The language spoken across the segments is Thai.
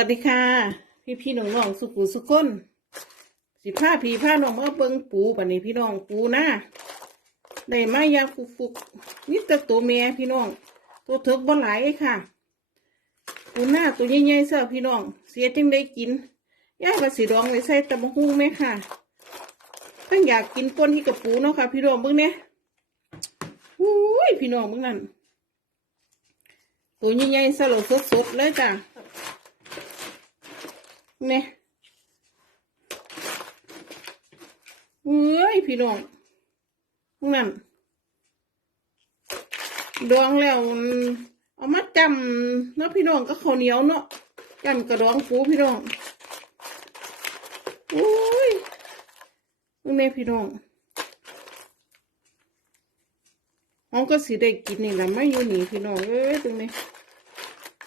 วัสดีค่ะ พี่พี่น้องน้องสุขุสุขคนสิผ้าผีผ้าน้องมาเบิงปูปันนี้พี่น้องปูหน้าได้มายาฟุกฟุกนี่ต่ตัวแม่พี่น้อง ตัวเถิกบ่หลายค่ะ ปูหน้าตัวใหญ่ๆเสียพี่น้อง เสียจังได้กินย่าก็สีดองไว้ใส่ตะมะฮุ่งไหมค่ะตั้งอยากกินก้นที่กับปูเนาะค่ะ พี่น้องเบิ่งเนี่ยอุ้ยพี่น้องเบิ่งนั่นตัวใหญ่ๆสลดสดๆเลยจ้ะ เนี่ยเอ้ยพี่น้องนั่นดองแล้วเอามาจำเนาะพี่น้องก็ข้าวเหนียวเนาะจำกระดองปูพี่น้องโอ้ยนี่แม่พี่น้องเขาก็สิได้กินนี่แหละไม่อยู่นี่พี่น้องเอ้ยตรงนี้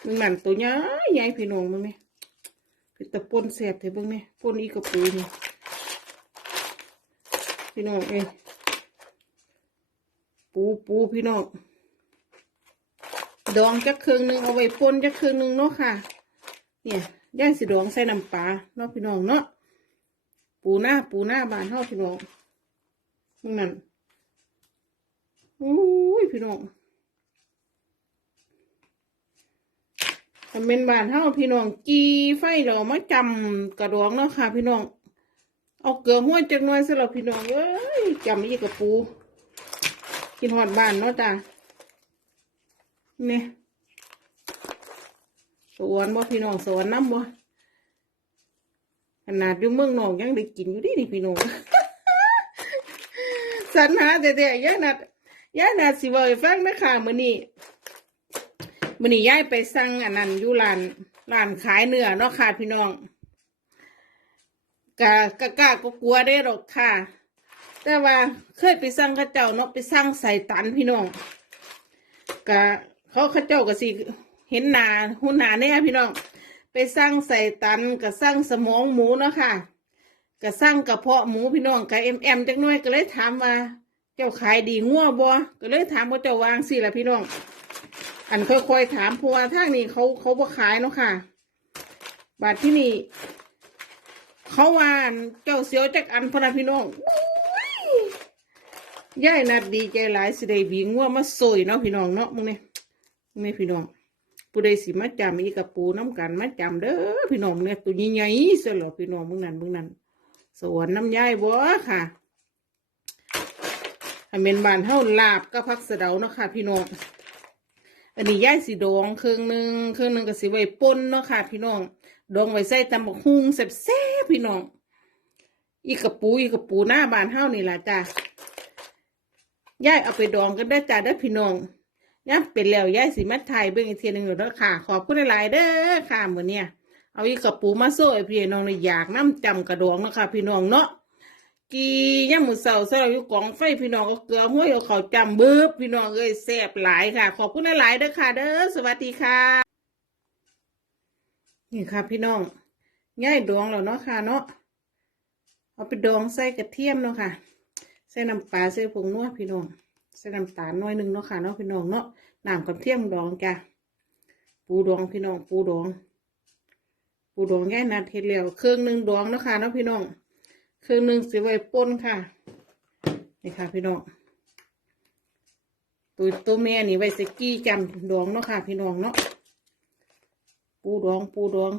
มึงนั่นตัวใหญ่ใหญ่พี่น้องมึงนี่ เป็นตะปนแสบเถอะเบิ่งเนี่ยปนอีกระปูนี่พี่น้องเอ้ปูปูพี่น้องดองจักเครื่องหนึงเอาไว้ปนจักเครื่องหนึงเนาะค่ะ เนี่ยย่างสิดองใส่น้ำปลาเนาะพี่น้องเนาะปูหน้าปูหน้าบานเท่าพี่น้องมึงนั่นอุ้ยพี่น้อง ถ้าเป็นบ้านเฮาพี่น้องกีไฟเรามาจำกระดองเนาะค่ะ พี่น้อง เอาเกลือห้วยจักหน่อยสำหรับพี่น้องเอ้ยจำอีกกับปู กินหอดบ้านเนาะจ้ะเนี่ยสวนบ่พี่น้องสวนน้ำบ่ขนาดอยู่เมืองนอกยังได้กินอยู่ดินี่พี่น้องสันหาแต่แต่ย่านัดย่านัดสิบอกให้ฟังนะคะมื้อนี้ มื่อนี้ย้ายไปสั่งอันนั้นอยู่ร้านร้านขายเนื้อเนาะค่ะพี่น้องกะกะกะก็กลัวได้หรอกค่ะ แต่ว่าเคยไปสั่งข้าเจ้าเนาะไปสั่งใส่ตันพี่น้องกะเขาข้าเจ้าก็สิเห็นหนาหุ่นหนาเนี่ยพี่น้องไปสั่งใส่ตันกับสั่งสมองหมูเนาะค่ะกับสั่งกระเพาะหมูพี่น้องกับเอ็มเอ็มจักหน้อยก็เลยถามว่าเจ้าขายดีงัวบ่ก็เลยถามว่าเจ้าวางสิล่ะพี่น้อง อันค่อยๆถามเพราะว่าทางนี้เขาเขาบ่ขายเนาะค่ะ บาทที่นี่เขาวานเจ้าเสียวจักอันพะนะพี่น้องอุ้ยยายนัดดีใจหลายสิได้บีงัวมาสวยเนาะพี่น้องเนาะมึงเนี่ยมึงเนี่ยพี่น้องผู้ใดสิมาจำอีกกับปูน้ำกันมาจำเด้อพี่น้องเนี่ยตัวใหญ่ๆเสียเหรอพี่น้องมึงนั่นมึงนั่นสวนน้ำย่ายบ่ค่ะให้เป็นบานเท่าลาบก็พักเสดาเนาะค่ะ พี่น้อง อันนี้ย่ายสีดองเครื่องหนึ่งเครื่องหนึ่งก็สีไว้ปนเนาะค่ะ พี่น้องดองไว้ใส่ตำบักฮุงแซ่บๆพี่น้อง อีกกระปูอีกกระปูหน้าบานเฮานี่ละจ้ะย่ายเอาไปดองกันได้จ้าเด้พี่น้องย่าเป็นแล้วย่ายสีมัดไทยเบิ่งอีกเทียหนึงอยู่เด้อค่ะ ขอบคุณหลายๆเด้อค่ะเหมื้อเนี้ยเอาอีกกระปูมาโซ่พี่น้องเลยอยากน้ำจำกระดองเนาะค่ะ พี่น้องเนาะ กีย่ามมือเสาเสาอยู่กองไฟพี่น้องก็เกลือห้วยเอาเขาจำเบิบพี่น้องเอ้ยแซ่บหลายค่ะ ขอบคุณหลายเด้อค่ะ เด้อสวัสดีค่ะ นี่ค่ะพี่น้องง่ายดองแล้วเนาะค่ะเนาะเอาไปดองใส่กระเทียมเนาะค่ะใส่น้ำปลาใส่ผงนัวพี่น้องใส่น้ำตาลน้อยหนึ่งเนาะค่ะเนาะพี่น้องเนาะน้ำกระเทียมดองจ้ะปูดองพี่น้องปูดอง ปูดองง่ายนัดเฮ็ดแล้วเครื่องหนึ่งดองเนาะค่ะเนาะพี่น้อง เครื่องหนึ่งสีไว้ป่นค่ะ นี่ค่ะ พี่น้องตัวตัวแม่นี่ไว้สกี้จำดองเนาะค่ะ พี่น้องเนาะปูดองปูดอง